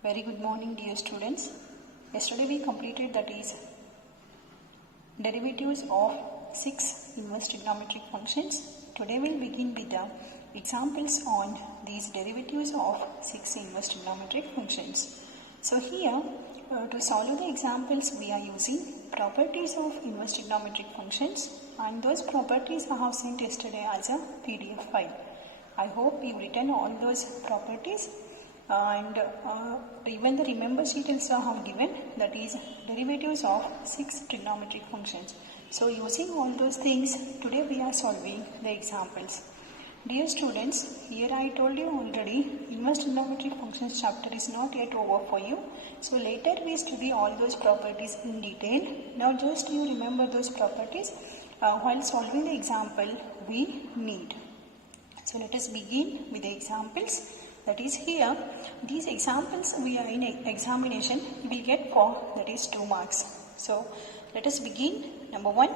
Very good morning, dear students. Yesterday we completed that is derivatives of 6 inverse trigonometric functions. Today we'll begin with the examples on these derivatives of 6 inverse trigonometric functions. So here to solve the examples we are using properties of inverse trigonometric functions, and those properties I have sent yesterday as a PDF file. I hope you've written all those properties. And even the remember sheet also I have given, that is derivatives of 6 trigonometric functions. So using all those things, today we are solving the examples. Dear students, here I told you already, inverse trigonometric functions chapter is not yet over for you. So later we study all those properties in detail. Now just you remember those properties while solving the example we need. So let us begin with the examples. That is here, these examples we are in examination, you will get for, that is 2 marks. So let us begin. Number 1,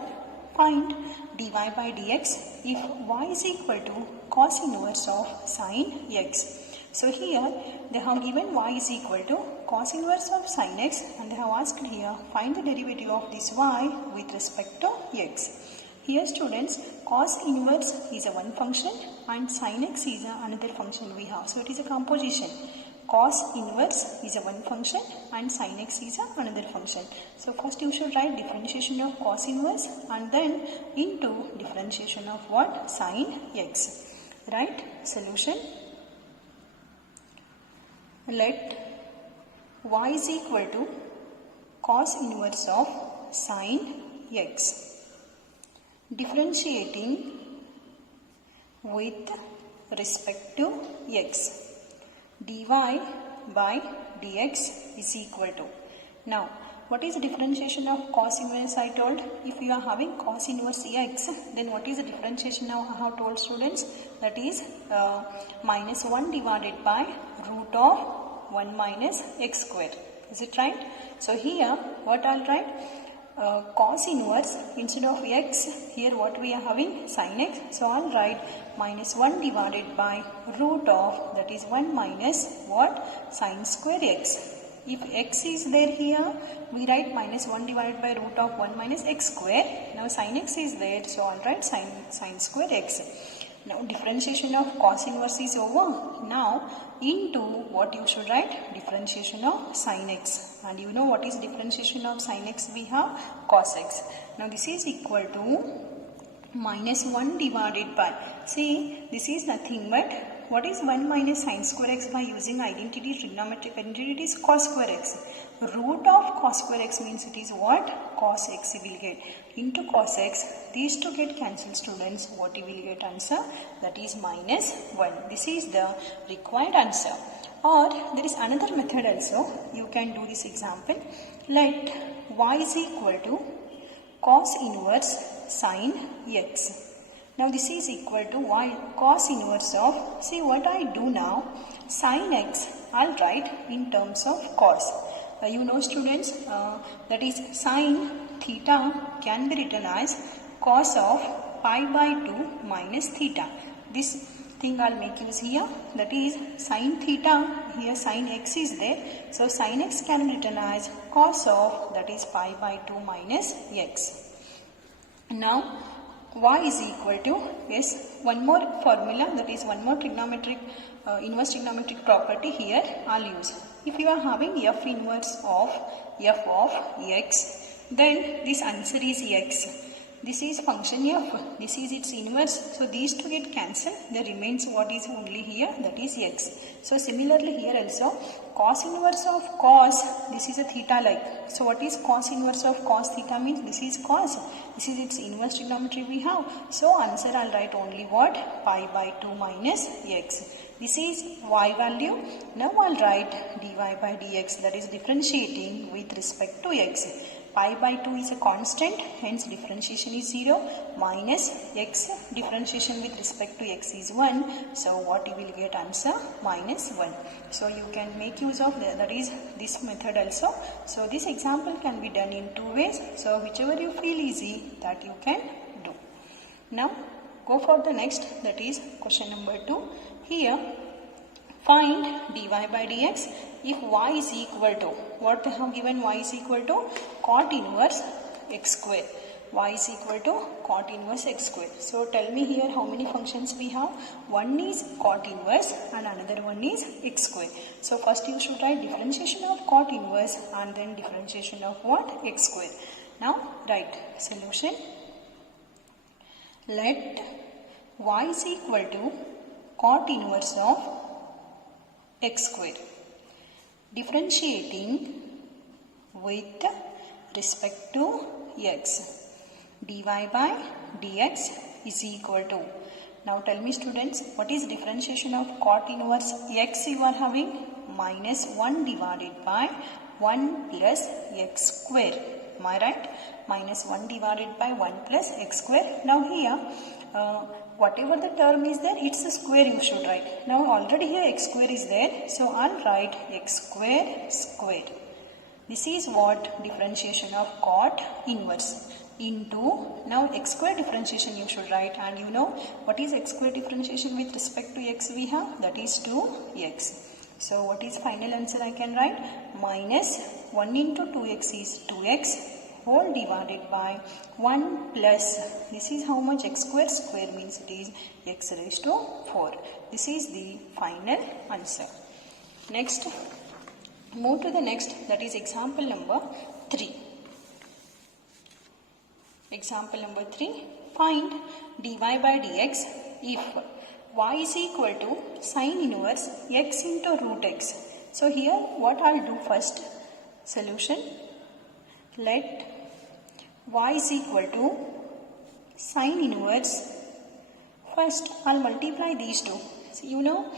find dy by dx if y is equal to cos inverse of sin x. So here they have given y is equal to cos inverse of sin x, and they have asked here find the derivative of this y with respect to x. Here students, cos inverse is a one function and sin x is another function we have. So it is a composition. Cos inverse is a one function and sin x is another function. So first you should write differentiation of cos inverse and then into differentiation of what? Sin x. Right? Solution. Let y is equal to cos inverse of sin x. Differentiating with respect to x. Dy by dx is equal to. Now, what is the differentiation of cos inverse I told? If you are having cos inverse x, then what is the differentiation now I have told students? That is minus 1 divided by root of 1 minus x square. Is it right? So here, what I'll write? Cos inverse, instead of x, here what we are having? Sin x. So I'll write minus 1 divided by root of, that is 1 minus what? Sin square x. If x is there here, we write minus 1 divided by root of 1 minus x square. Now sin x is there, so I'll write sin square x. Now differentiation of cos inverse is over. Now into what you should write? Differentiation of sin x. And you know what is differentiation of sin x? We have cos x. Now this is equal to minus 1 divided by. See, this is nothing but what is 1 minus sin square x by using identity, trigonometric identity? It is cos square x. Root of cos square x means it is what? Cos x you will get. Into cos x, these two get cancelled students. What you will get answer? That is minus 1. This is the required answer. Or there is another method also. You can do this example. Let y is equal to cos inverse sin x. Now this is equal to y cos inverse of, see what I do now, sin x I'll write in terms of cos. You know students, that is sin theta can be written as cos of pi by 2 minus theta. This thing I'll make use here, that is sin theta, here sin x is there. So sin x can be written as cos of, that is pi by 2 minus x. Now y is equal to, yes, one more formula, that is one more trigonometric, inverse trigonometric property here I'll use. If you are having f inverse of f of x, then this answer is x. This is function f, this is its inverse, so these two get cancelled, there remains what is only here, that is x. So similarly here also, cos inverse of cos, this is a theta like. So what is cos inverse of cos theta means? This is cos, this is its inverse trigonometry we have. So answer I'll write only what? Pi by 2 minus x. This is y value. Now I'll write dy by dx, that is differentiating with respect to x. Pi by 2 is a constant, hence differentiation is 0, minus x, differentiation with respect to x is 1. So what you will get answer? Minus 1. So you can make use of that is this method also. So this example can be done in 2 ways. So whichever you feel easy, that you can do. Now go for the next, that is question number 2. Here Find dy by dx if y is equal to, what they have given, y is equal to cot inverse x square. Y is equal to cot inverse x square. So tell me here how many functions we have. One is cot inverse and another one is x square. So first you should write differentiation of cot inverse and then differentiation of what? X square. Now write solution. Let y is equal to cot inverse of x square. Differentiating with respect to x. Dy by dx is equal to. Now tell me students, what is differentiation of cot inverse x you are having? Minus 1 divided by 1 plus x square. Am I right? Minus 1 divided by 1 plus x square. Now here, whatever the term is there, it's a square you should write. Now already here x square is there. So I'll write x square square. This is what differentiation of cot inverse into, now x square differentiation you should write, and you know what is x square differentiation with respect to x we have, that is 2x. So what is final answer I can write? Minus 1 into 2x is 2x whole divided by 1 plus, this is how much, x square, square means it is x raised to 4. This is the final answer. Next, move to the next, that is example number 3. Example number 3, find dy by dx if y is equal to sin inverse x into root x. So here what I'll do first, solution, let y is equal to sin inverse, first I'll multiply these two. So you know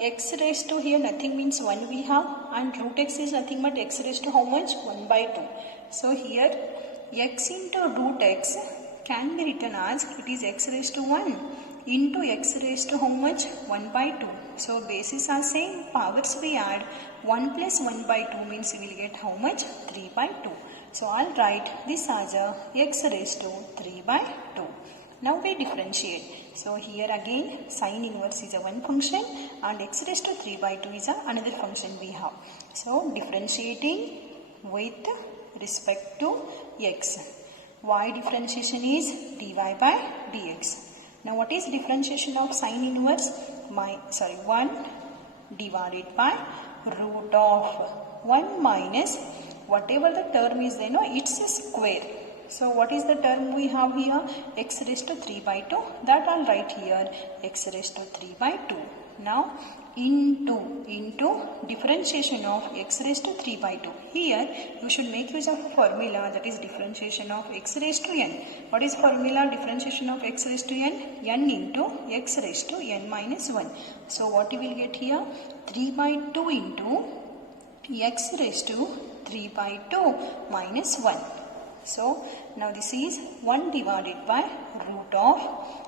x raised to here nothing means 1 we have, and root x is nothing but x raised to how much, 1 by 2. So here x into root x can be written as it is x raised to 1 into x raised to how much, 1 by 2. So bases are same, powers we add, 1 plus 1 by 2 means we will get how much, 3 by 2. So I'll write this as a x raised to 3 by 2. Now we differentiate. So here again sin inverse is a one function and x raised to 3 by 2 is another function we have. So differentiating with respect to x. Y differentiation is dy by dx. Now what is differentiation of sin inverse? 1 divided by root of 1 minus whatever the term is there, it's a square. So what is the term we have here? X raised to 3 by 2. That I'll write here x raised to 3 by 2. Now into differentiation of x raised to 3 by 2. Here you should make use of a formula, that is differentiation of x raised to n. What is formula? Differentiation of x raised to n? N into x raised to n minus 1. So what you will get here? 3 by 2 into x raised to 3 by 2 minus 1. So now this is 1 divided by root of,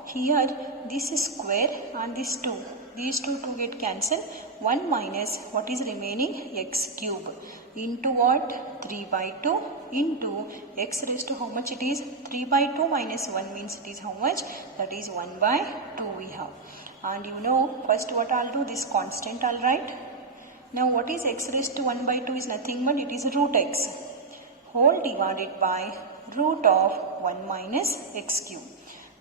here this is square and this 2. These two get cancelled. 1 minus what is remaining, x cube into what, 3 by 2 into x raised to how much it is, 3 by 2 minus 1 means it is how much, that is 1 by 2 we have. And you know first what I'll do, this constant I'll write. Now what is x raised to 1 by 2 is nothing but it is root x whole divided by root of 1 minus x cube.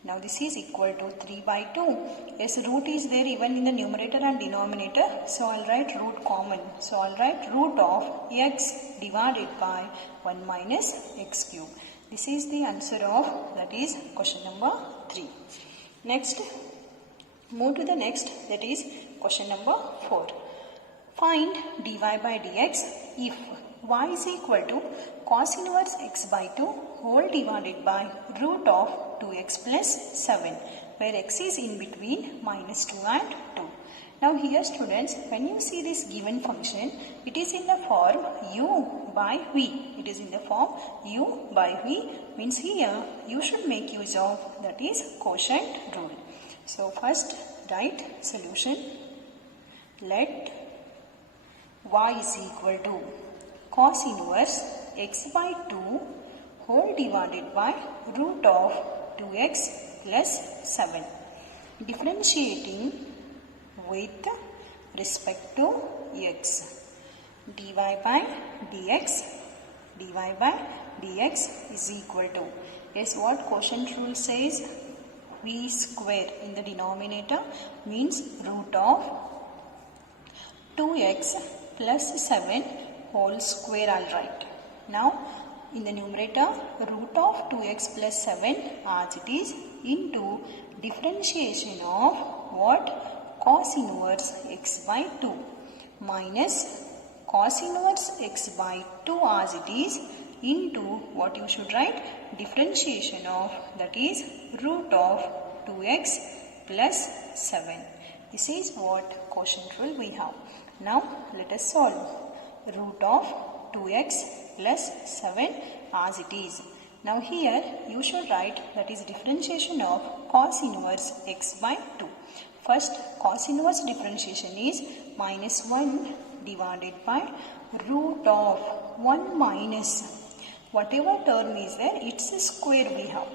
Now this is equal to 3 by 2. Yes, root is there even in the numerator and denominator. So I'll write root common. So I'll write root of x divided by 1 minus x cube. This is the answer of, that is question number 3. Next, move to the next, that is question number 4. Find dy by dx if y is equal to cos inverse x by 2 whole divided by root of 2x plus 7, where x is in between minus 2 and 2. Now here students, when you see this given function, it is in the form u by v. It is in the form u by v, means here you should make use of, that is quotient rule. So first write solution. Let y is equal to cos inverse x by 2 whole divided by root of 2x plus 7. Differentiating with respect to x. dy by dx is equal to, yes, what quotient rule says? V square in the denominator means root of 2x plus 7 whole square, I'll write. Now in the numerator, root of 2x plus 7 as it is into differentiation of what? Cos inverse x by 2 minus cos inverse x by 2 as it is into what you should write? Differentiation of, that is root of 2x plus 7. This is what quotient rule we have. Now let us solve. Root of 2x plus 7 as it is. Now here you should write, that is differentiation of cos inverse x by 2. First, cos inverse differentiation is minus 1 divided by root of 1 minus whatever term is there, it's a square we have.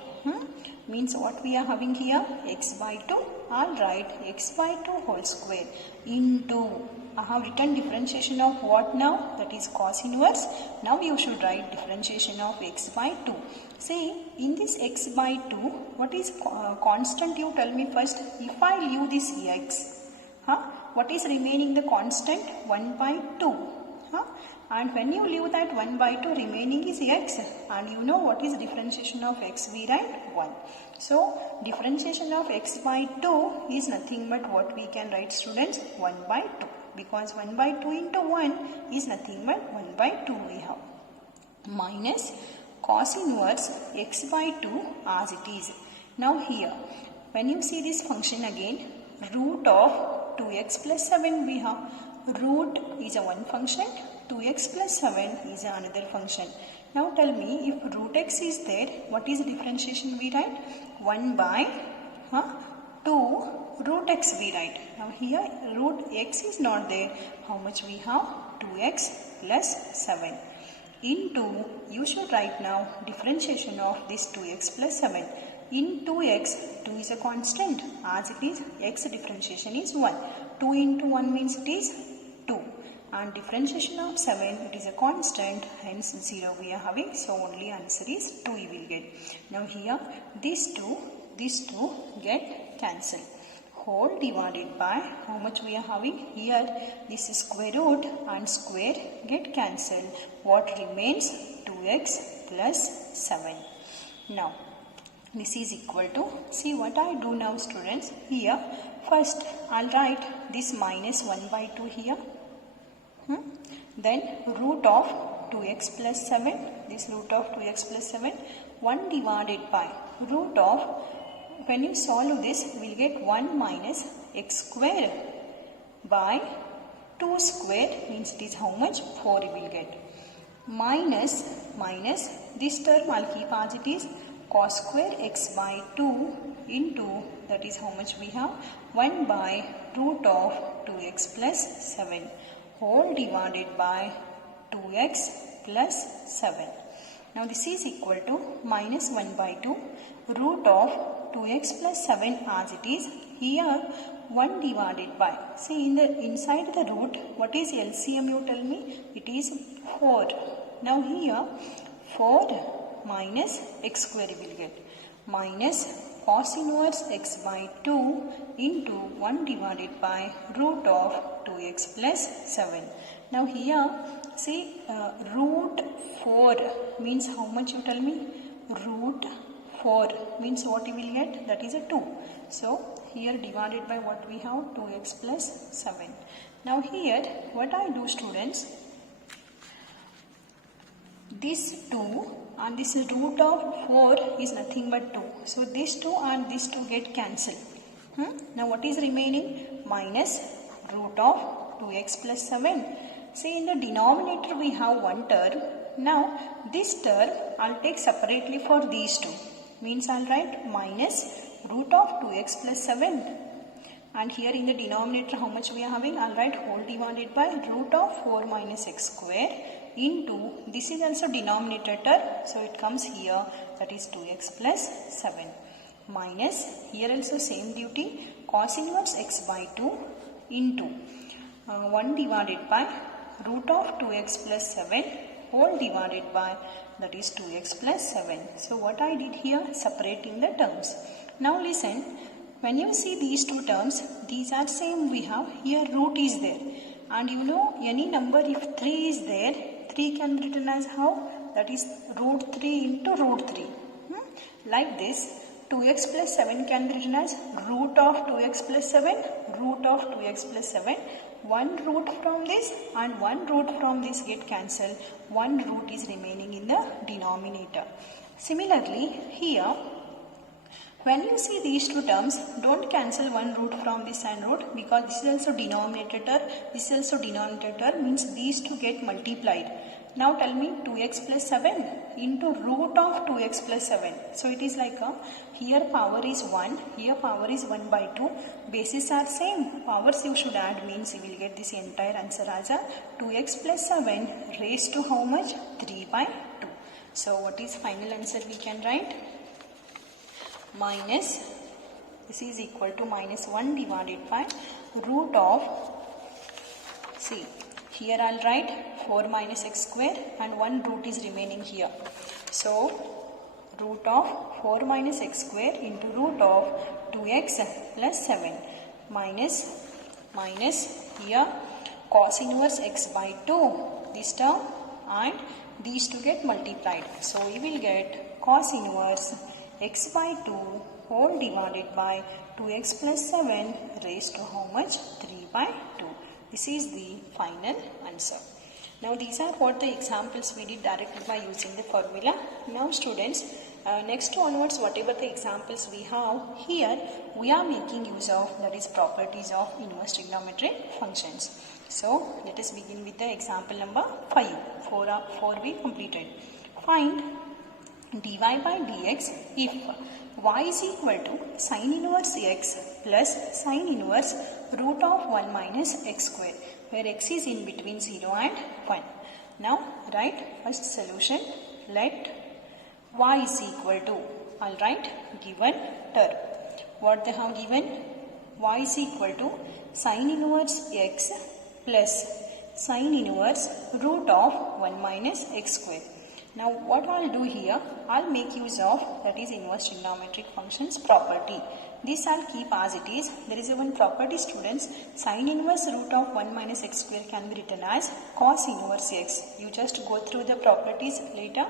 Means what we are having here? X by 2. I'll write x by 2 whole square into, I have written differentiation of what now? That is cos inverse. Now you should write differentiation of x by 2. See, in this x by 2, what is constant? You tell me first. If I leave this x, what is remaining the constant? 1 by 2. And when you leave that 1 by 2, remaining is x. And you know what is differentiation of x? We write 1. So, differentiation of x by 2 is nothing but what we can write, students? 1 by 2. Because 1 by 2 into 1 is nothing but 1 by 2 we have. Minus cos inverse x by 2 as it is. Now here, when you see this function again, root of 2x plus 7 we have. Root is a one function, 2x plus 7 is another function. Now tell me, if root x is there, what is the differentiation we write? 1 by 2 root x we write. Now here root x is not there. How much we have? 2x plus 7 into, you should write now differentiation of this 2x plus 7. In 2x, 2 is a constant. As it is, x differentiation is 1. 2 into 1 means it is 2. And differentiation of 7, it is a constant, hence 0 we are having. So only answer is 2 we will get. Now here, these two get cancelled. Whole divided by, how much we are having? Here, this is square root and square get cancelled. What remains? 2x plus 7. Now, this is equal to, see what I do now, students. Here, first I'll write this minus 1 by 2 here. Then root of 2x plus 7, this root of 2x plus 7, 1 divided by root of, when you solve this, we will get 1 minus x square by 2 square, means it is how much? 4 we will get. Minus this term I'll keep as it is, cos square x by 2 into, that is how much we have? 1 by root of 2x plus 7 whole divided by 2x plus 7. Now this is equal to minus 1 by 2 root of 2x plus 7 as it is. Here 1 divided by, see in the inside the root, what is LCM you tell me? It is 4. Now here 4 minus x square we will get, minus cos inverse x by 2 into 1 divided by root of 2x plus 7. Now here, see root 4 means how much you tell me? Root 4 means what you will get? That is a 2. So here divided by what we have? 2x plus 7. Now here, what I do, students? This 2 and this root of 4 is nothing but 2. So this 2 and this 2 get cancelled. Now what is remaining? Minus root of 2x plus 7. See in the denominator we have one term. Now this term I'll take separately for these two. Means I'll write minus root of 2x plus 7. And here in the denominator how much we are having? I'll write whole divided by root of 4 minus x square into, this is also denominator term, so it comes here, that is 2x plus 7 minus, here also same duty, cos inverse x by 2 into 1 divided by root of 2x plus 7 whole divided by that is 2x plus 7. So what I did here, separating the terms. Now listen, when you see these two terms, these are same we have, here root is there. And you know any number if 3 is there, 3 can be written as how? That is root 3 into root 3. Like this, 2x plus 7 can be written as root of 2x plus 7, root of 2x plus 7. One root from this and one root from this get cancelled. One root is remaining in the denominator. Similarly, here, when you see these two terms, don't cancel one root from this and root, because this is also denominator, this is also denominator, means these two get multiplied. Now tell me 2x plus 7 into root of 2x plus 7. So it is like here power is 1, here power is 1 by 2. Bases are same. Powers you should add means you will get this entire answer as a 2x plus 7 raised to how much? 3 by 2. So what is final answer we can write? Minus, this is equal to minus 1 divided by root of, see, here I will write 4 minus x square and one root is remaining here. So, root of 4 minus x square into root of 2x plus 7 minus here cos inverse x by 2, this term, and these two get multiplied. So, we will get cos inverse x by 2 whole divided by 2x plus 7 raised to how much? 3 by 2. This is the final answer. Now these are what the examples we did directly by using the formula. Now students, next onwards whatever the examples we have, here we are making use of, that is properties of inverse trigonometric functions. So let us begin with the example number 5. 4 we completed. Find dy by dx if y is equal to sin inverse x plus sin inverse root of 1 minus x square, where x is in between 0 and 1. Now write first solution. Let y is equal to, I'll write given term. What they have given? Y is equal to sin inverse x plus sin inverse root of 1 minus x square. Now what I'll do here, I'll make use of, that is inverse trigonometric functions property. This I'll keep as it is. There is a one property students, sin inverse root of 1 minus x square can be written as cos inverse x. You just go through the properties later.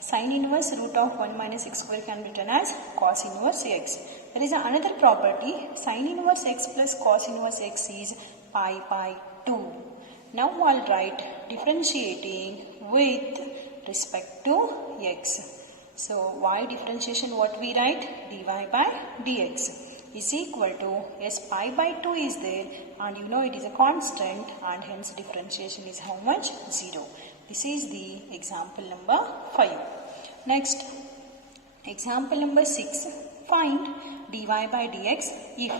Sin inverse root of 1 minus x square can be written as cos inverse x. There is another property, sin inverse x plus cos inverse x is pi by 2. Now I'll write differentiating with respect to x. So y differentiation what we write? Dy by dx is equal to, yes, pi by 2 is there and you know it is a constant and hence differentiation is how much? 0. This is the example number 5. Next, example number 6. Find dy by dx if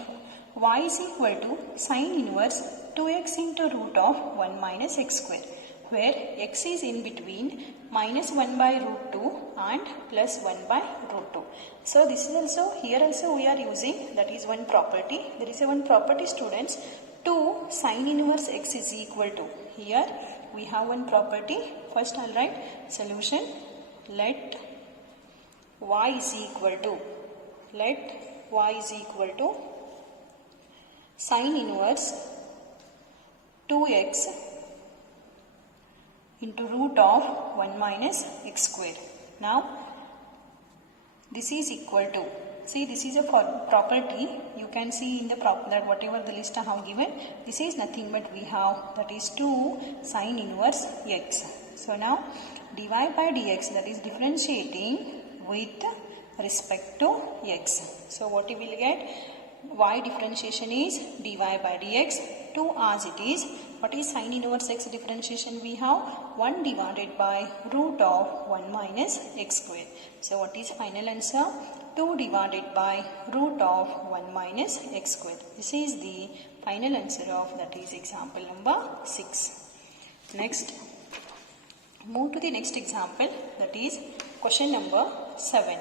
y is equal to sin inverse 2x into root of 1 minus x square, where x is in between minus 1 by root 2 and plus 1 by root 2. So this is also, here also we are using, that is one property. There is a one property students, 2 sin inverse x is equal to, here we have one property. First I'll write solution. Let y is equal to, sin inverse 2x into root of 1 minus x square. Now this is equal to, see this is a property, you can see in the that whatever the list I have given, this is nothing but we have, that is 2 sin inverse x. So now dy by dx, that is differentiating with respect to x. So what you will get? Y differentiation is dy by dx, 2 as it is. What is sin inverse x differentiation we have? 1 divided by root of 1 minus x square. So what is final answer? 2 divided by root of 1 minus x square. This is the final answer of, that is example number 6. Next, move to the next example, that is question number 7.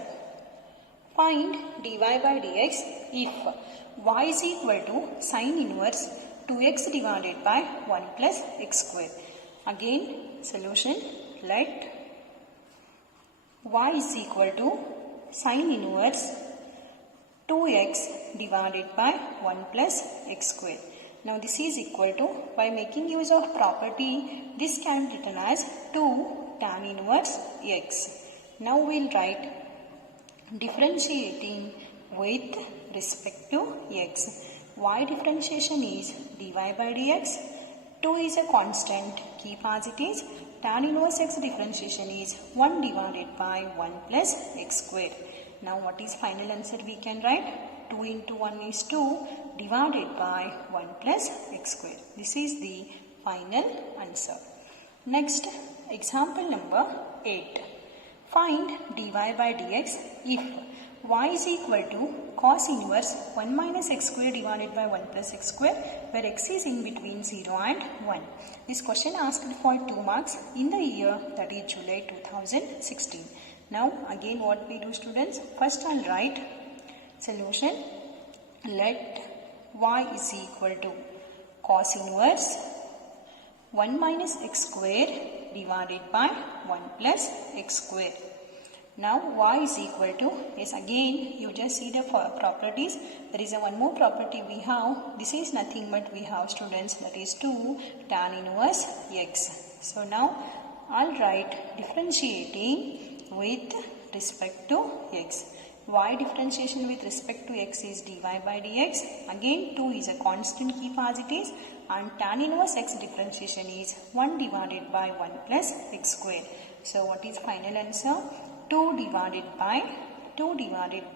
Find dy by dx if y is equal to sin inverse 2x divided by 1 plus x square. Again solution, let y is equal to sin inverse 2x divided by 1 plus x square. Now this is equal to, by making use of property, this can be written as 2 tan inverse x. Now we will write differentiating with respect to x. Y differentiation is dy by dx. 2 is a constant, keep as it is. Tan inverse x differentiation is 1 divided by 1 plus x square. Now what is final answer we can write? 2 into 1 is 2 divided by 1 plus x square. This is the final answer. Next, example number 8. Find dy by dx if y is equal to cos inverse 1 minus x square divided by 1 plus x square, where x is in between 0 and 1. This question asked for 2 marks in the year, that is July 2016. Now again what we do, students? First I'll write solution. Let y is equal to cos inverse 1 minus x square divided by 1 plus x square. Now y is equal to, yes, again you just see the properties. There is one more property we have. This is nothing but we have, students, that is 2 tan inverse x. So now I'll write differentiating with respect to x. Y differentiation with respect to x is dy by dx. Again 2 is a constant, keep as it is, and tan inverse x differentiation is 1 divided by 1 plus x square. So what is final answer? 2 divided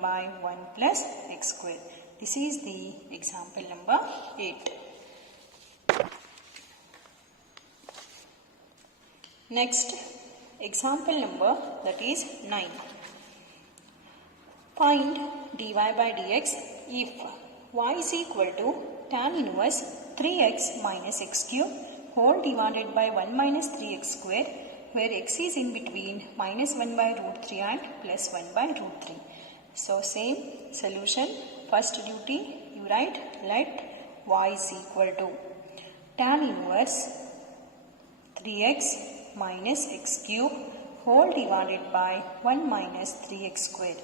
by 1 plus x square. This is the example number 8. Next, example number, that is 9. Find dy by dx if y is equal to tan inverse 3x minus x cube whole divided by 1 minus 3x square, where x is in between minus 1 by root 3 and plus 1 by root 3. So same solution. First duty, you write let y is equal to tan inverse 3x minus x cube whole divided by 1 minus 3x square.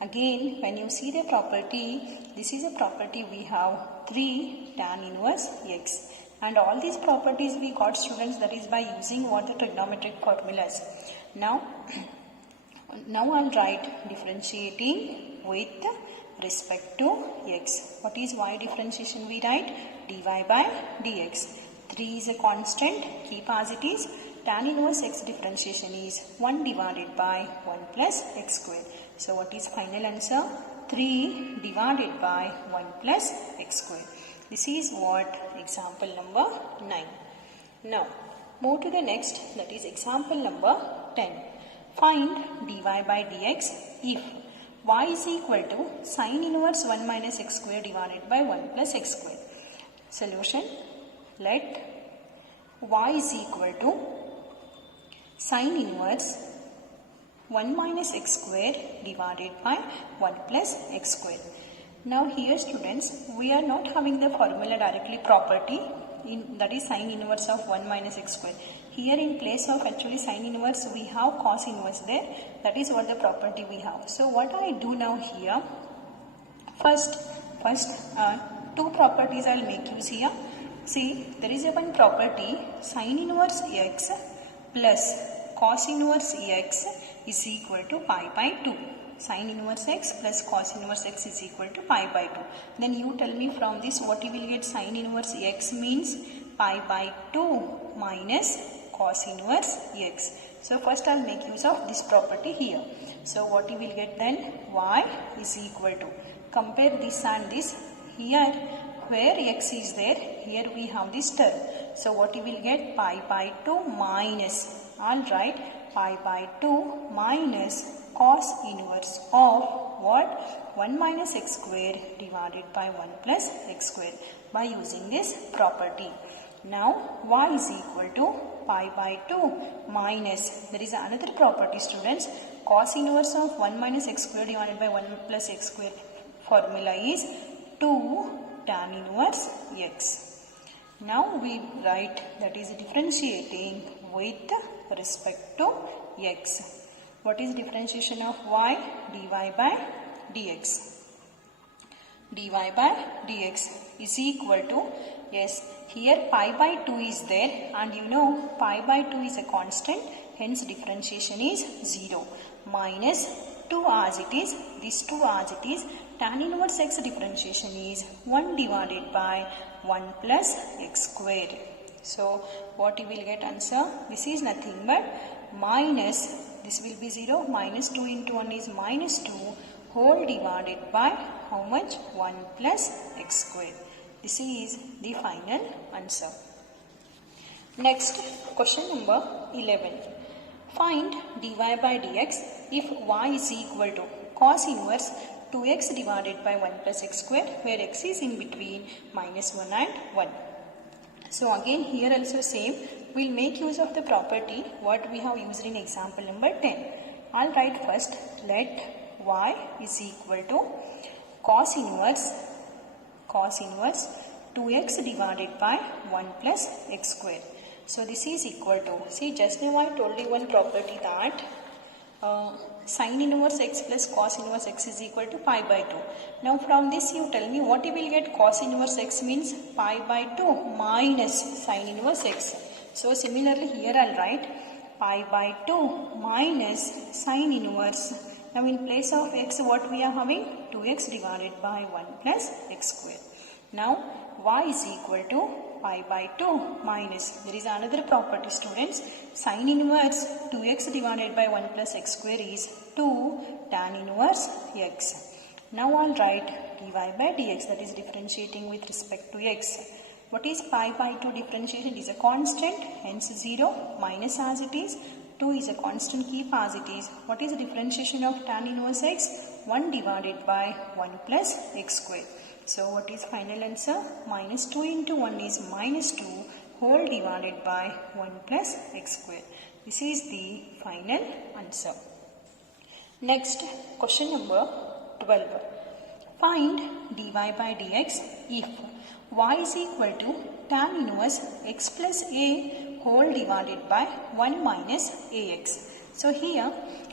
Again, when you see the property, this is a property we have 3 tan inverse x. And all these properties we got, students, that is by using what the trigonometric formulas. Now I'll write differentiating with respect to x. What is y differentiation we write? dy by dx. 3 is a constant, keep as it is. Tan inverse x differentiation is 1 divided by 1 plus x square. So what is final answer? 3 divided by 1 plus x square. This is what example number 9. Now move to the next, that is example number 10. Find dy by dx if y is equal to sin inverse 1 minus x square divided by 1 plus x square. Solution, let y is equal to sin inverse 1 minus x square divided by 1 plus x square. Now here, students, we are not having the formula directly property, that is sin inverse of 1 minus x square. Here in place of actually sin inverse we have cos inverse there. That is what the property we have. So what I do now here, first two properties I will make use here. See, there is a one property, sin inverse x plus cos inverse x is equal to pi by 2. Sin inverse x plus cos inverse x is equal to pi by 2. Then you tell me from this what you will get. Sin inverse x means pi by 2 minus cos inverse x. So first I will make use of this property here. So what you will get then? Y is equal to, compare this and this. Here where x is there, here we have this term. So what you will get? Pi by 2 minus, I'll write pi by 2 minus cos inverse of what? 1 minus x square divided by 1 plus x square by using this property. Now y is equal to pi by 2 minus, there is another property, students, cos inverse of 1 minus x square divided by 1 plus x square formula is 2 tan inverse x. Now we write that is differentiating with respect to x. What is differentiation of y? dy by dx. dy by dx is equal to, yes, here pi by 2 is there, and you know pi by 2 is a constant, hence differentiation is 0. Minus 2 as it is, this 2 as it is, tan inverse x differentiation is 1 divided by 1 plus x square. So what you will get answer? This is nothing but minus, this will be 0, minus 2 into 1 is minus 2 whole divided by how much? 1 plus x square. This is the final answer. Next, question number 11. Find dy by dx if y is equal to cos inverse 2x divided by 1 plus x square, where x is in between minus 1 and 1. So again here also same, we will make use of the property what we have used in example number 10. I'll write first, let y is equal to cos inverse 2x divided by 1 plus x square. So this is equal to, see just now I told you one property that sin inverse x plus cos inverse x is equal to pi by 2. Now from this you tell me what you will get. Cos inverse x means pi by 2 minus sin inverse x. So similarly here I'll write pi by 2 minus sin inverse. Now in place of x what we are having? 2x divided by 1 plus x square. Now y is equal to pi by 2 minus, there is another property students, sin inverse 2x divided by 1 plus x square is 2 tan inverse x. Now I'll write dy by dx, that is differentiating with respect to x. What is pi by 2 differentiation? It is a constant, hence 0, minus as it is, 2 is a constant, keep as it is. What is the differentiation of tan inverse x? 1 divided by 1 plus x square. So what is final answer? Minus 2 into 1 is minus 2 whole divided by 1 plus x square. This is the final answer. Next, question number 12. Find dy by dx if y is equal to tan inverse x plus a whole divided by 1 minus ax. So here,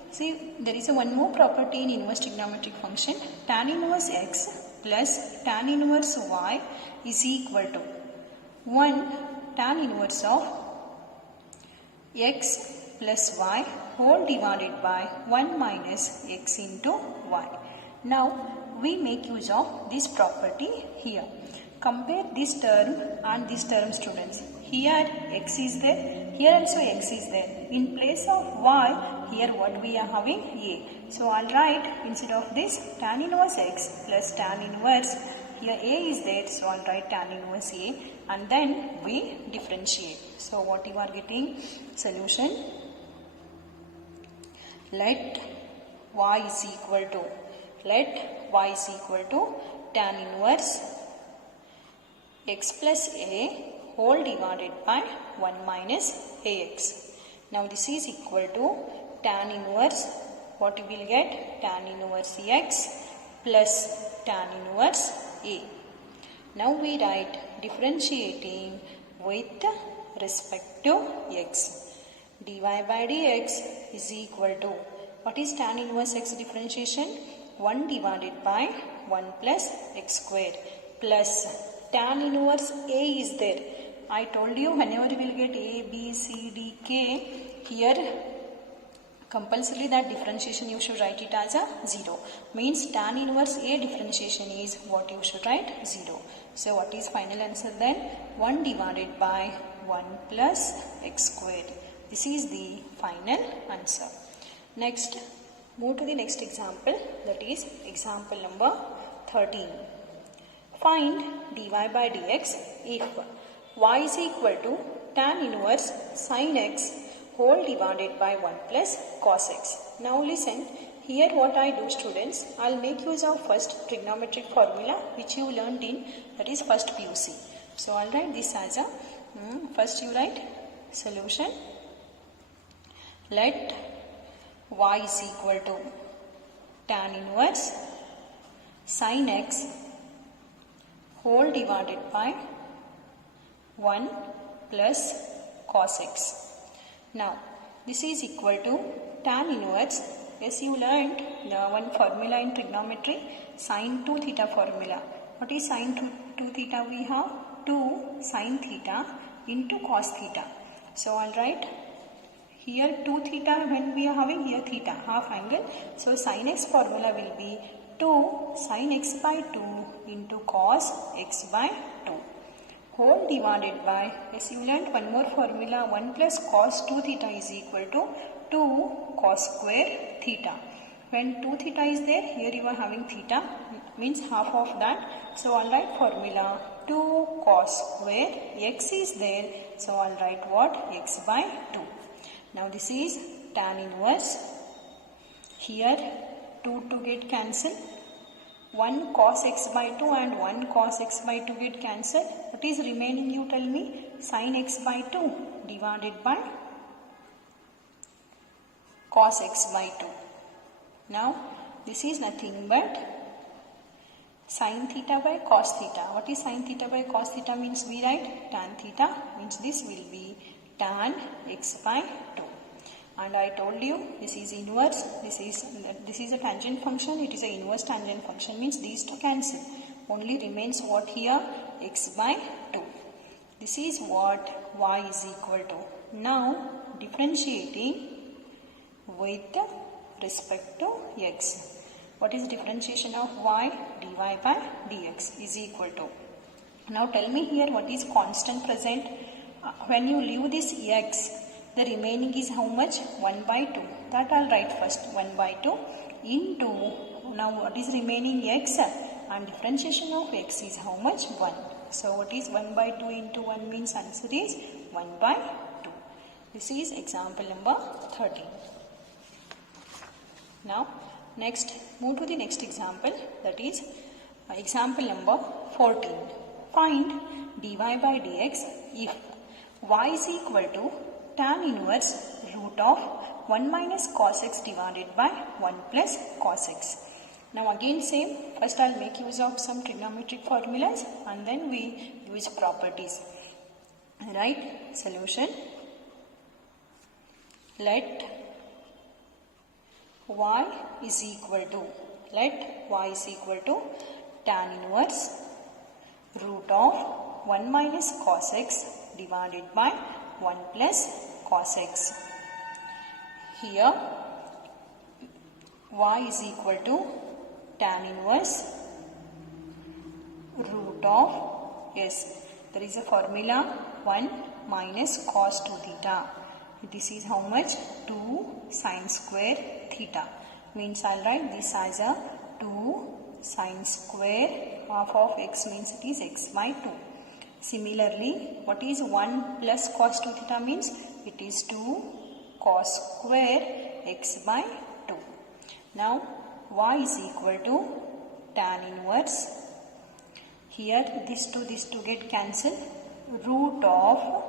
see there is one more property in inverse trigonometric function. Tan inverse x plus tan inverse y is equal to 1 tan inverse of x plus y whole divided by 1 minus x into y. Now we make use of this property here. Compare this term and this term students. Here x is there, here also x is there. In place of y, here what we are having? A. So I'll write instead of this tan inverse x plus tan inverse, here a is there, so I'll write tan inverse a, and then we differentiate. So what you are getting? Solution. Let y is equal to tan inverse x plus a whole divided by 1 minus ax. Now this is equal to tan inverse, what you will get? Tan inverse x plus tan inverse a. Now we write differentiating with respect to x. dy by dx is equal to, what is tan inverse x differentiation? 1 divided by 1 plus x square plus tan inverse a is there. I told you whenever you will get a, b, c, d, k, here compulsorily that differentiation you should write it as a 0. Means tan inverse a differentiation is what you should write? 0. So what is final answer then? 1 divided by 1 plus x square. This is the final answer. Next, move to the next example, that is example number 13. Find dy by dx if y is equal to tan inverse sin x whole divided by 1 plus cos x. Now listen, here what I do students, I will make use of first trigonometric formula which you learned in, that is first PUC. So I will write this as a, first you write solution. Let y is equal to tan inverse sin x whole divided by 1 plus cos x. Now this is equal to tan inverse. Yes, you learned the one formula in trigonometry, sin 2 theta formula. What is sin 2 theta? We have 2 sin theta into cos theta. So alright, here 2 theta, when we are having here theta, half angle. So sin x formula will be 2 sin x by 2 into cos x by 2 whole divided by, yes, you learned one more formula, 1 plus cos 2 theta is equal to 2 cos square theta. When 2 theta is there, here you are having theta, means half of that. So I'll write formula 2 cos square x is there. So I'll write what? X by 2. Now this is tan inverse. Here 2 to get cancelled. 1 cos x by 2 and 1 cos x by 2 get cancelled. What is remaining, you tell me? Sin x by 2 divided by cos x by 2. Now this is nothing but sin theta by cos theta. What is sin theta by cos theta means? We write tan theta, means this will be tan x by 2. And I told you this is inverse, this is a tangent function, it is an inverse tangent function, means these two cancel. Only remains what here? X by 2. This is what y is equal to. Now differentiating with respect to x. What is differentiation of y? dy by dx is equal to. Now tell me here what is constant present. When you leave this x, the remaining is how much? 1 by 2. That I'll write first. 1 by 2 into, now what is remaining? X, and differentiation of x is how much? 1. So what is 1 by 2 into 1 means? Answer is 1 by 2. This is example number 13. Now next, move to the next example, that is example number 14. Find dy by dx if y is equal to tan inverse root of 1 minus cos x divided by 1 plus cos x. Now again same, first I'll make use of some trigonometric formulas and then we use properties. Right, solution. Let y is equal to tan inverse root of 1 minus cos x divided by 1 plus cos x. Here y is equal to tan inverse root of, yes, there is a formula 1 minus cos 2 theta. This is how much? 2 sin square theta. Means I'll write this as a 2 sin square half of x, means it is x by 2. Similarly, what is 1 plus cos 2 theta means? It is 2 cos square x by 2. Now y is equal to tan inverse. Here this 2 get cancelled. Root of,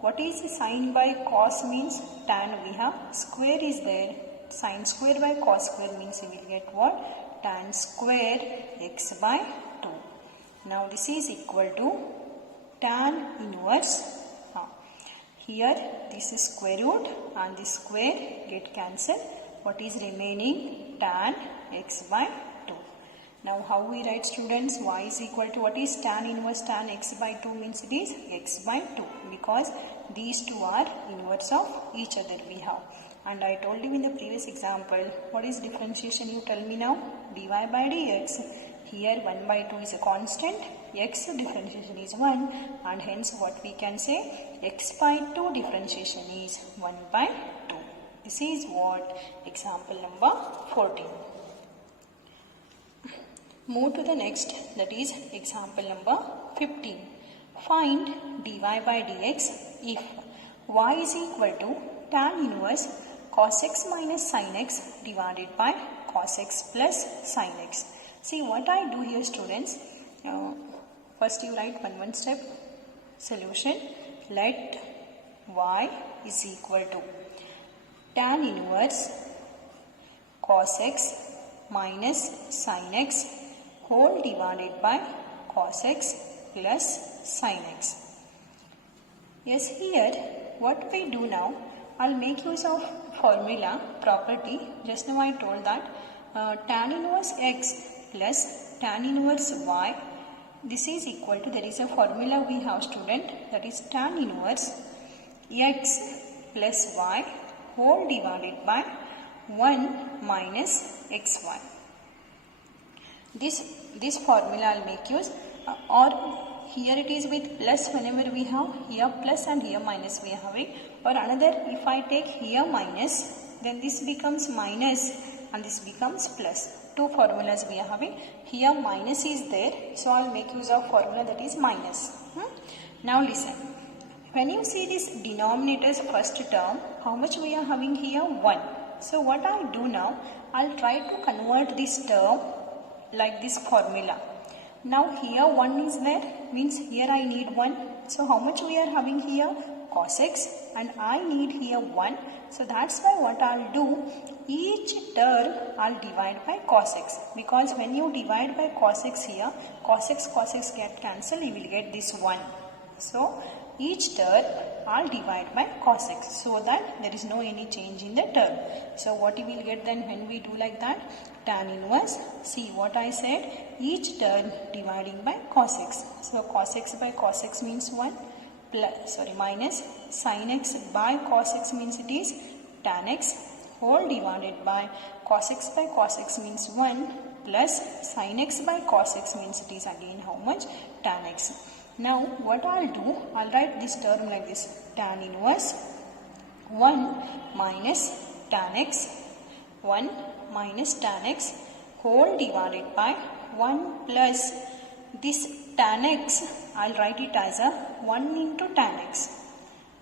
what is sin by cos means? Tan we have, square is there. Sin square by cos square means we will get what? Tan square x by 2. Now this is equal to tan inverse. Here this is square root and this square get cancelled. What is remaining? Tan x by 2. Now how we write, students? Y is equal to, what is tan inverse tan x by 2 means? It is x by 2, because these two are inverse of each other we have. And I told you in the previous example, what is differentiation? You tell me now. Dy by dx. Here 1 by 2 is a constant, x differentiation is 1, and hence what we can say? X by 2 differentiation is 1 by 2. This is what? Example number 14. Move to the next, that is example number 15. Find dy by dx if y is equal to tan inverse cos x minus sin x divided by cos x plus sin x. See what I do here, students. First you write one step solution. Let y is equal to tan inverse cos x minus sin x whole divided by cos x plus sin x. Yes, here what we do now, I'll make use of formula property. Just now I told that tan inverse x plus tan inverse y, this is equal to, there is a formula we have student, that is tan inverse x plus y whole divided by 1 minus xy. This formula I'll make use, or here it is with plus whenever we have here plus and here minus we are having, or another if I take here minus, then this becomes minus and this becomes plus. Two formulas we are having. Here minus is there, so I'll make use of formula that is minus. Now listen, when you see this denominator's first term, how much we are having here? 1. So what I do now, I'll try to convert this term like this formula. Now here 1 is there, means here I need 1. So how much we are having here? Cos x, and I need here 1. So that's why what I'll do, each term I'll divide by cos x, because when you divide by cos x here, cos x get cancelled, you will get this 1. So each term I'll divide by cos x, so that there is no any change in the term. So what you will get then when we do like that? Tan inverse, see what I said, each term dividing by cos x. So cos x by cos x means 1, minus sin x by cos x means it is tan x whole divided by cos x by cos x means 1 plus sin x by cos x means it is again how much? Tan x. Now what I'll do, I'll write this term like this, tan inverse 1 minus tan x, 1 minus tan x whole divided by 1 plus this tan x, I'll write it as a 1 into tan x.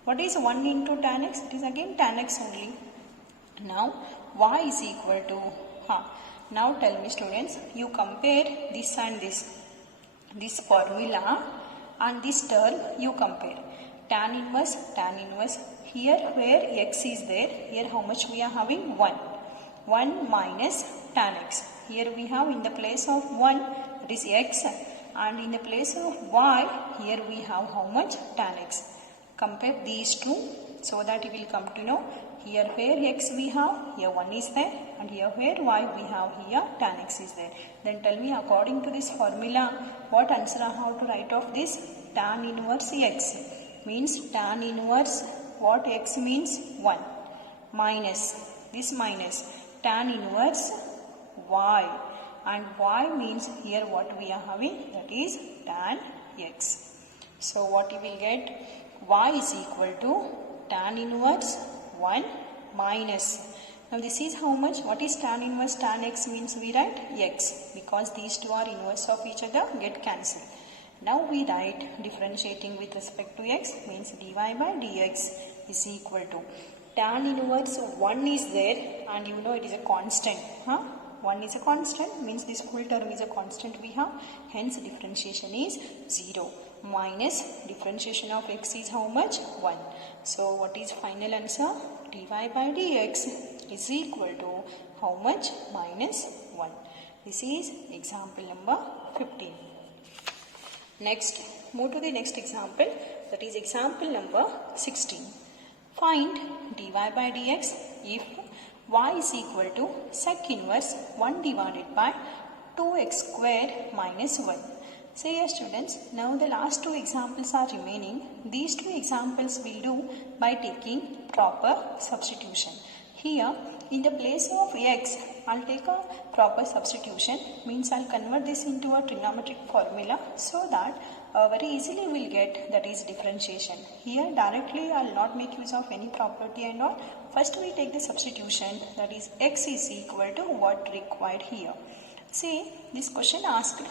What is 1 into tan x? It is again tan x only. Now y is equal to, now tell me students, you compare this and this formula and this term you compare. Tan inverse, here where x is there, here how much we are having? 1 minus tan x. Here we have in the place of 1, that is x, and in the place of y, here we have how much? Tan x. Compare these two so that you will come to know, here where x we have, here 1 is there, and here where y we have, here tan x is there. Then tell me, according to this formula, what answer I have to write of this? Tan inverse x means tan inverse, what x means? 1 minus, this minus tan inverse y, and y means here what we are having, that is tan x. So what you will get, y is equal to tan inverse 1 minus, now this is how much? What is tan inverse tan x means? We write x, because these two are inverse of each other, get cancelled. Now we write differentiating with respect to x means dy by dx is equal to tan inverse 1 is there, and you know it is a constant. 1 is a constant, means this whole term is a constant we have, hence differentiation is 0, minus differentiation of x is how much? 1. So what is final answer? Dy by dx is equal to how much? Minus 1. This is example number 15. Next, move to the next example, that is example number 16. Find dy by dx if y is equal to sec inverse 1 divided by 2x square minus 1. So here students, now the last two examples are remaining. These two examples we'll do by taking proper substitution. Here in the place of x, I'll take a proper substitution, means I'll convert this into a trigonometric formula so that very easily we'll get, that is differentiation. Here directly I'll not make use of any property and all. First we take the substitution, that is x is equal to what required here. See, this question asked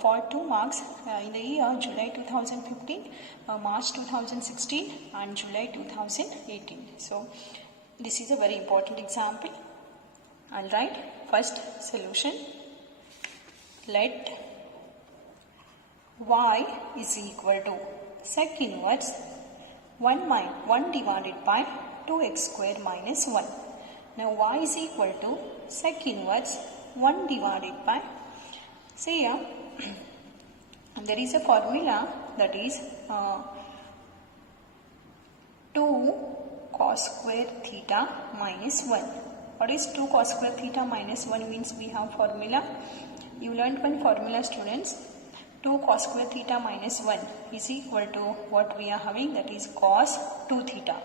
for 2 marks in the year July 2015, March 2016 and July 2018. So this is a very important example. I'll write first solution. Let y is equal to sec inverse 1 divided by 2x square minus 1. Now y is equal to sec inverse 1 divided by, see here, there is a formula, that is 2 cos square theta minus 1. What is 2 cos square theta minus 1 means? We have formula. You learned one formula, students. 2 cos square theta minus 1 is equal to what we are having, that is cos 2 theta.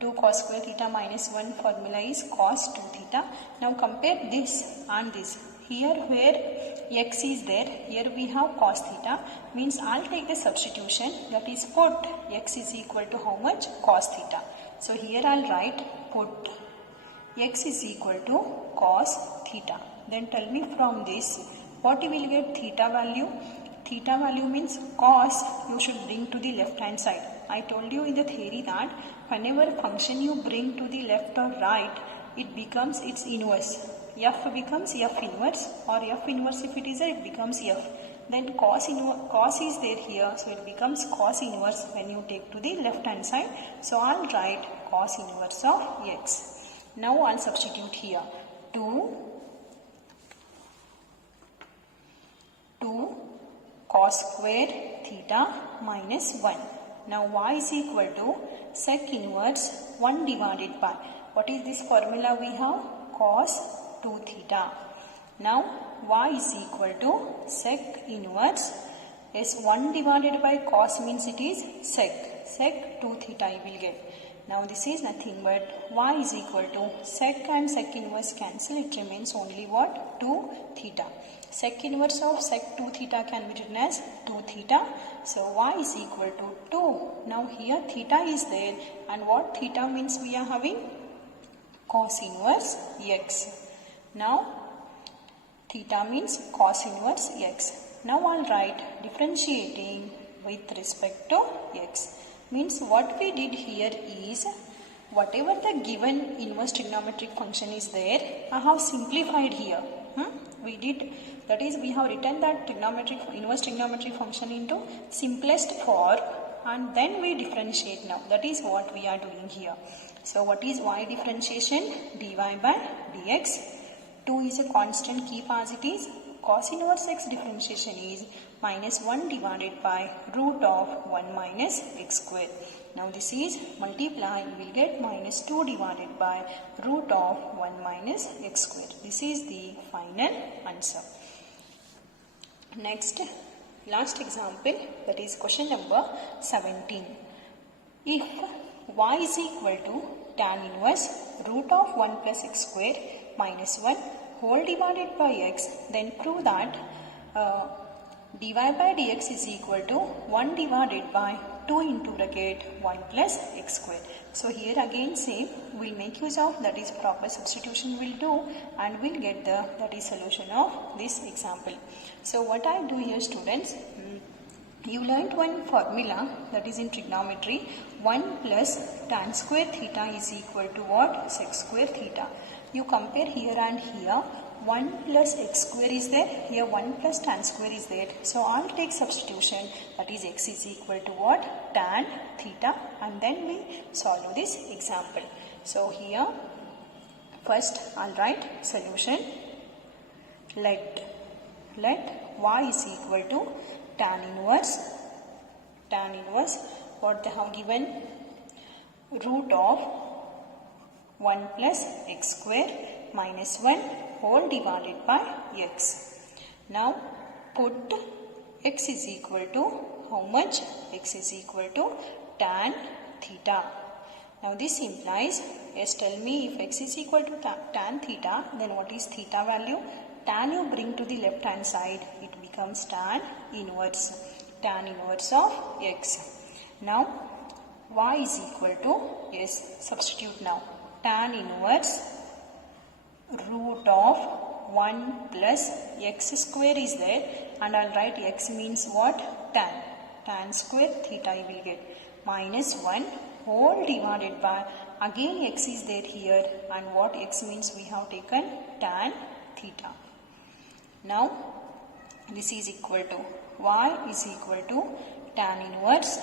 2 cos square theta minus 1 formula is cos 2 theta. Now compare this and this. Here where x is there, here we have cos theta, means I'll take the substitution, that is put x is equal to how much? Cos theta. So here I'll write put x is equal to cos theta. Then tell me from this what you will get theta value. Theta value means cos you should bring to the left hand side. I told you in the theory that whenever function you bring to the left or right, it becomes its inverse. F becomes F inverse, or F inverse if it is there, it becomes F. Then cos is there here, so it becomes cos inverse when you take to the left hand side. So I'll write cos inverse of x. Now I'll substitute here 2 cos square theta minus 1. Now y is equal to sec inverse 1 divided by, what is this formula we have? Cos 2 theta. Now y is equal to sec inverse, yes, 1 divided by cos means it is sec 2 theta you will get. Now this is nothing but y is equal to sec and sec inverse cancel, it remains only what? 2 theta. Sec inverse of sec 2 theta can be written as 2 theta. So y is equal to 2. Now here theta is there, and what theta means we are having? Cos inverse x. Now theta means cos inverse x. Now I'll write differentiating with respect to x. Means what we did here is, whatever the given inverse trigonometric function is there, I have simplified here. We did, that is we have written that inverse trigonometric function into simplest form, and then we differentiate now. That is what we are doing here. So what is y differentiation? Dy by dx. 2 is a constant, keep as it is. Cos inverse x differentiation is minus 1 divided by root of 1 minus x square. Now this is multiply, we will get minus 2 divided by root of 1 minus x square. This is the final answer. Next, last example, that is question number 17. If y is equal to tan inverse root of 1 plus x square minus 1 whole divided by x, then prove that dy by dx is equal to 1 divided by 2 into bracket 1 plus x square. So here again same, we'll make use of, that is proper substitution we'll do, and we'll get the, that is solution of this example. So what I do here, students, you learnt one formula, that is in trigonometry, 1 plus tan square theta is equal to what? Sec square theta. You compare here and here, 1 plus x square is there, here 1 plus tan square is there. So I'll take substitution, that is x is equal to what? Tan theta, and then we solve this example. So here first I'll write solution. Let y is equal to tan inverse, what they have given, root of 1 plus x square minus 1 whole divided by x. Now put x is equal to how much? X is equal to tan theta. Now this implies, yes, tell me, if x is equal to tan theta, then what is theta value? Tan you bring to the left hand side, it becomes tan inverse of x. Now y is equal to, yes, substitute now, tan inverse root of 1 plus x square is there, and I'll write x means what? Tan square theta you will get, minus 1 whole divided by, again x is there here, and what x means we have taken tan theta. Now this is equal to, y is equal to tan inverse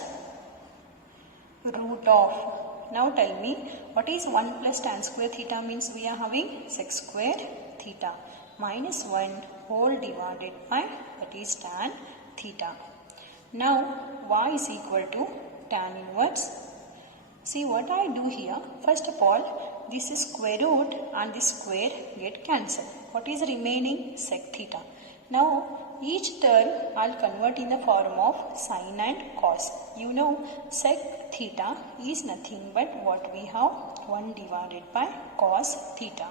root of, now tell me, what is 1 plus tan square theta means? We are having sec square theta minus 1 whole divided by, that is tan theta. Now y is equal to tan inverse See what I do here. First of all, this is square root and this square get cancelled. What is remaining? Sec theta. Now each term I'll convert in the form of sine and cos. You know sec theta is nothing but what we have, 1 divided by cos theta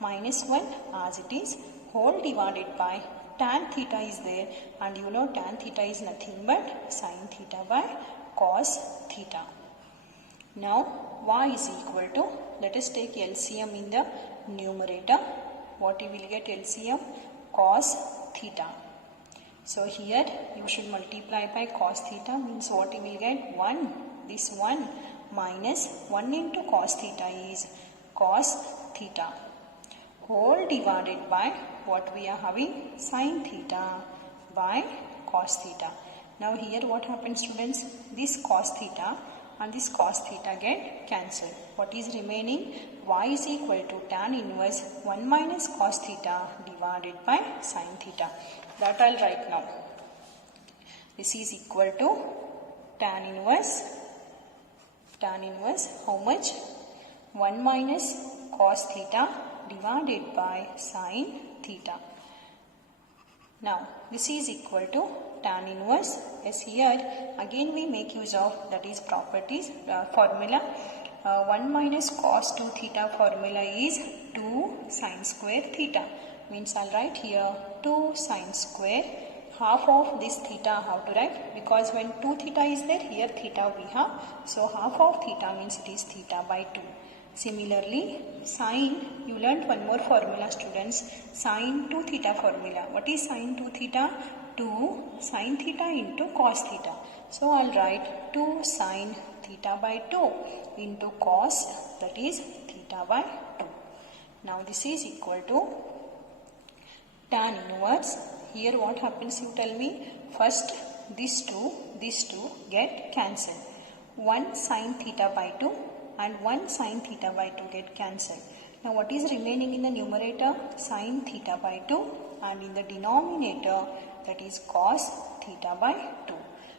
minus 1 as it is, whole divided by tan theta is there, and you know tan theta is nothing but sine theta by cos theta. Now y is equal to, let us take LCM in the numerator. What you will get LCM? Cos theta. So here you should multiply by cos theta, means what you will get? 1. This 1 minus 1 into cos theta is cos theta, whole divided by what we are having, sine theta by cos theta. Now here what happens, students? This cos theta and this cos theta get cancelled. What is remaining? Y is equal to tan inverse 1 minus cos theta divided by sine theta. That I'll write now. This is equal to tan inverse how much? 1 minus cos theta divided by sine theta. Now this is equal to tan inverse. Yes, here again we make use of, that is properties formula. 1 minus cos 2 theta formula is 2 sine square theta. Means I'll write here 2 sine square. Half of this theta how to write? Because when 2 theta is there, here theta we have. So half of theta means it is theta by 2. Similarly, sine, you learnt one more formula, students. Sine 2 theta formula. What is sine 2 theta? 2 sine theta into cos theta. So I'll write 2 sine theta by 2 into cos, that is theta by 2. Now this is equal to tan inverse. Here what happens, you tell me? First these two get cancelled. 1 sine theta by 2 and 1 sine theta by 2 get cancelled. Now what is remaining in the numerator? Sine theta by 2, and in the denominator, that is cos theta by 2.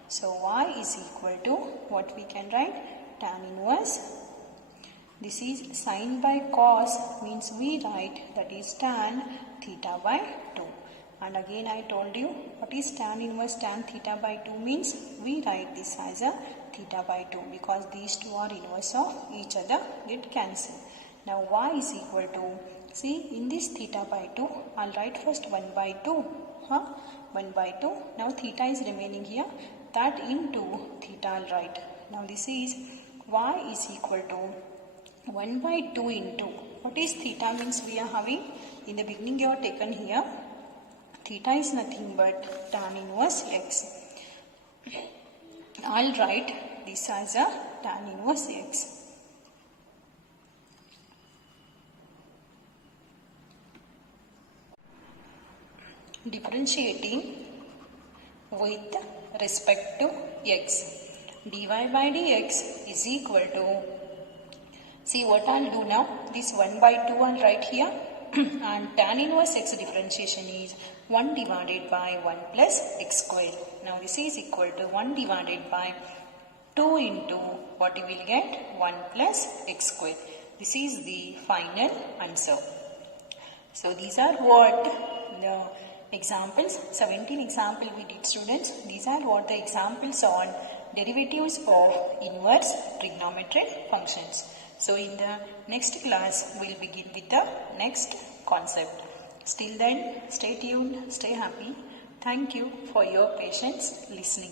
So y is equal to, what we can write? Tan inverse. This is sine by cos, means we write that is tan theta by 2. And again I told you, what is tan inverse tan theta by 2 means? We write this as a theta by 2 because these two are inverse of each other, get cancelled. Now y is equal to, see in this theta by 2, I'll write first 1 by 2. 1 by 2. Now theta is remaining here, that into theta I'll write. Now this is y is equal to 1 by 2 into, what is theta means we are having? In the beginning you are taken here. Theta is nothing but tan inverse x. I'll write this as a tan inverse x. Differentiating with respect to x. dy by dx is equal to, see what I'll do now, this 1 by 2 I'll write here. And tan inverse x differentiation is 1 divided by 1 plus x square. Now this is equal to 1 divided by 2 into what you will get? 1 plus x square. This is the final answer. So these are what the examples, 17 example we did, students. These are what the examples on derivatives of inverse trigonometric functions. So in the next class, we'll begin with the next concept. Till then, stay tuned, stay happy. Thank you for your patience listening.